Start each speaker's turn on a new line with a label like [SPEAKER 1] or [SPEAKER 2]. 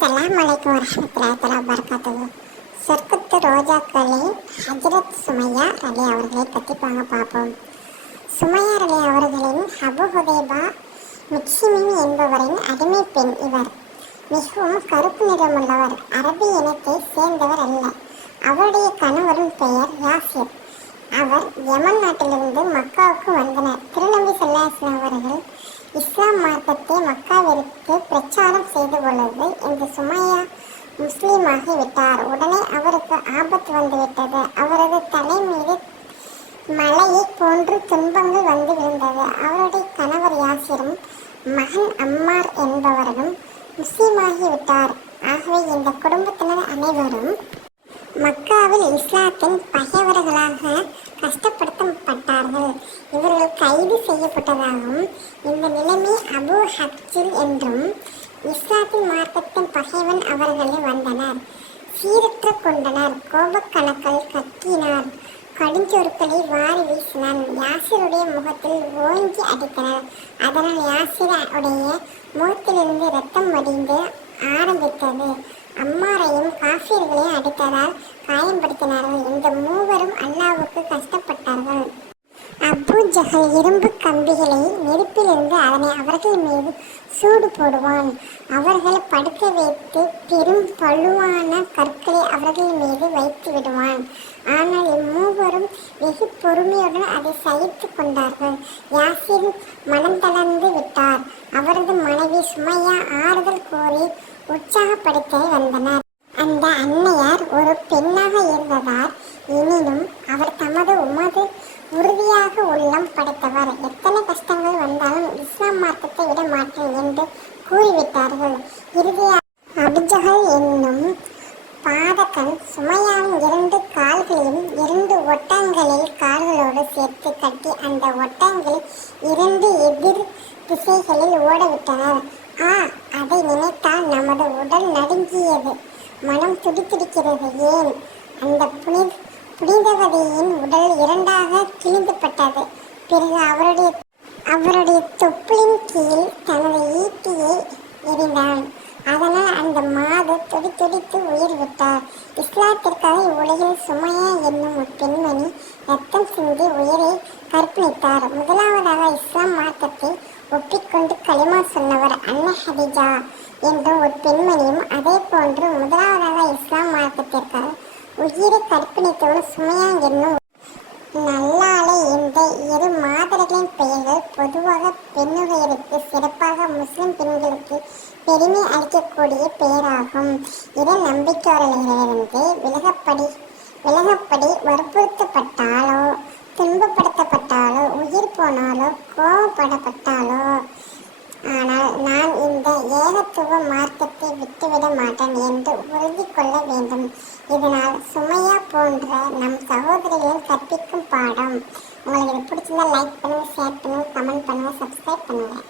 [SPEAKER 1] அஸ்ஸலாம் வலைக்கம் வரமத்துல்லாஹி தஆலா வபரகாத்துஹு. சொர்க்கத்து ரோஜாக்களில் ஹஜரத் சுமையா அலி அவர்களை பற்றி வாங்க பார்ப்போம். சுமையா அலி அவர்களின் ஹபு ஹுதேபா மிக்சிமின் என்பவரின் அடிமை பெண் இவர். மிகவும் கருப்பு நிறமுள்ளவர் அரபி இனத்தை சேர்ந்தவர் அல்ல. அவருடைய கணவரின் பெயர் யாசிர். அவர் யமன் நாட்டிலிருந்து மக்காவுக்கு வந்தனர். திருநம்பி செல்லாசன் அவர்கள் இஸ்லாம் மார்க்கத்தை மக்காவிற்கு பிரச்சாரம் செய்து கொள்வது என்று சுமையா முஸ்லீமாகி விட்டார் உடனே அவருக்கு ஆபத்து வந்துவிட்டது. அவரது தலை மீது மலையை போன்று துன்பங்கள் வந்து விழுந்தது. அவருடைய கணவர் யாசிரும் மகன் அம்மார் என்பவரும் முஸ்லீமாகி விட்டார் ஆகவே இந்த குடும்பத்தினர் அனைவரும் மக்காவில் இஸ்லாத்தின் பகைவர்களாக கஷ்டப்படுத்தப்பட்டார்கள். இவர்கள் கைது செய்யப்பட்டதாகவும் இந்த நிலைமை அபு ஹப்சில் என்றும் இஸ்லாத்தின் மார்க்கத்தின் பகைவன் அவர்களை வந்தனர். சீரற்ற கொண்டனர். கோபக்கணக்கள் கக்கினார். கடுஞ்சொற்களை வாரி வீசினான் யாசிருடைய முகத்தில் ஓங்கி அடித்தனர். அதனால் யாசிருடைய முகத்திலிருந்து ரத்தம் வடிந்து ஆரம்பித்தது. அம்மாரையும் காஃபியர்களையும் அடித்ததால் காயப்படுத்தினார்கள் இந்த மூவரும் அல்லாவுக்கு கஷ்டம் அபு இரும்பு கம்பிகளை நெருப்பிலிருந்து அதனை அவர்கள் மீது சூடு போடுவான். அவர்களை படுக்க வைத்து பெரும் பழுவான கற்களை அவர்கள் மீது வைத்து விடுவான். ஆனால் இம்மூவரும் வெகு பொறுமையுடன் அதை சகித்து கொண்டார்கள். யாசிர் மனம் தளர்ந்து விட்டார். அவரது மனைவி சுமையா ஆறுதல் கோரி உற்சாகப்படுத்த வந்தனர். அந்த அன்னையார் ஒரு பெண்ணாக இருந்ததால் இஸ்லாம் விட மாட்டேன் என்று கூறிவிட்டார்கள். இறுதியாக அபிஜகல் என்னும் பாதகன் சுமையாவின் இரண்டு கால்களையும் இரண்டு ஒட்டங்களில் கால்களோடு சேர்த்து கட்டி அந்த ஒட்டங்களை இரண்டு எதிர் திசைகளில் ஓடவிட்டனர் ஆ அதை நினைத்தால் நமது உடல் நடுங்கியது. மனம் துடித்துடிக்கிறது ஏன்? அந்த புனித புனிதவதியின் உடல் இரண்டாக கிழிந்துபட்டது. பிறகு அவருடைய அவருடைய தொப்புளின் கீழ் தனது ஈட்டியை எறிந்தான். அதனால் அந்த மாது துடி துடித்து உயிர் விட்டார். இஸ்லாத்திற்காக இவ்வுலகில் சுமையா என்னும் ஒரு பெண்மணி ரத்தம் சிந்தி உயிரை கற்பணித்தார் முதலாவதாக இஸ்லாம் மார்க்கத்தை ஒப்பிக்கொண்டு களிமா சொன்னவர் அன்ன ஹதிஜா என்ற ஒரு பெண்மணியும் அதே போன்று முதலாவதாக இஸ்லாம் மார்க்கத்திற்காக உயிரை கற்பணித்தவன் சுமையா என்னும் இரு மாதர்களின் பெயர்கள்? பொதுவாக பெண்ணுகையருக்கு சிறப்பாக முஸ்லிம் பெண்களுக்கு பெருமை அளிக்கக்கூடிய பெயராகும். இரு நம்பிக்கையாளர்களிலிருந்து விலகப்படி விலகப்படி வற்புறுத்தப்பட்டாலோ துன்பப்படுத்தப்பட்டாலோ உயிர் போனாலோ கோபப்படப்பட்டாலோ ஆனால் நான் இந்த ஏகத்துவ மார்க்கத்தை விட்டுவிட மாட்டேன் என்று உறுதி கொள்ள வேண்டும். இதனால் சுமையா போன்ற நம் சகோதரிகளின் கற்பிக்கும் பாடம். உங்களுக்கு இது பிடிச்சிருந்தா லைக் பண்ணுங்க ஷேர் பண்ணுங்க கமெண்ட் பண்ணுங்க சப்ஸ்கிரைப் பண்ணுங்க.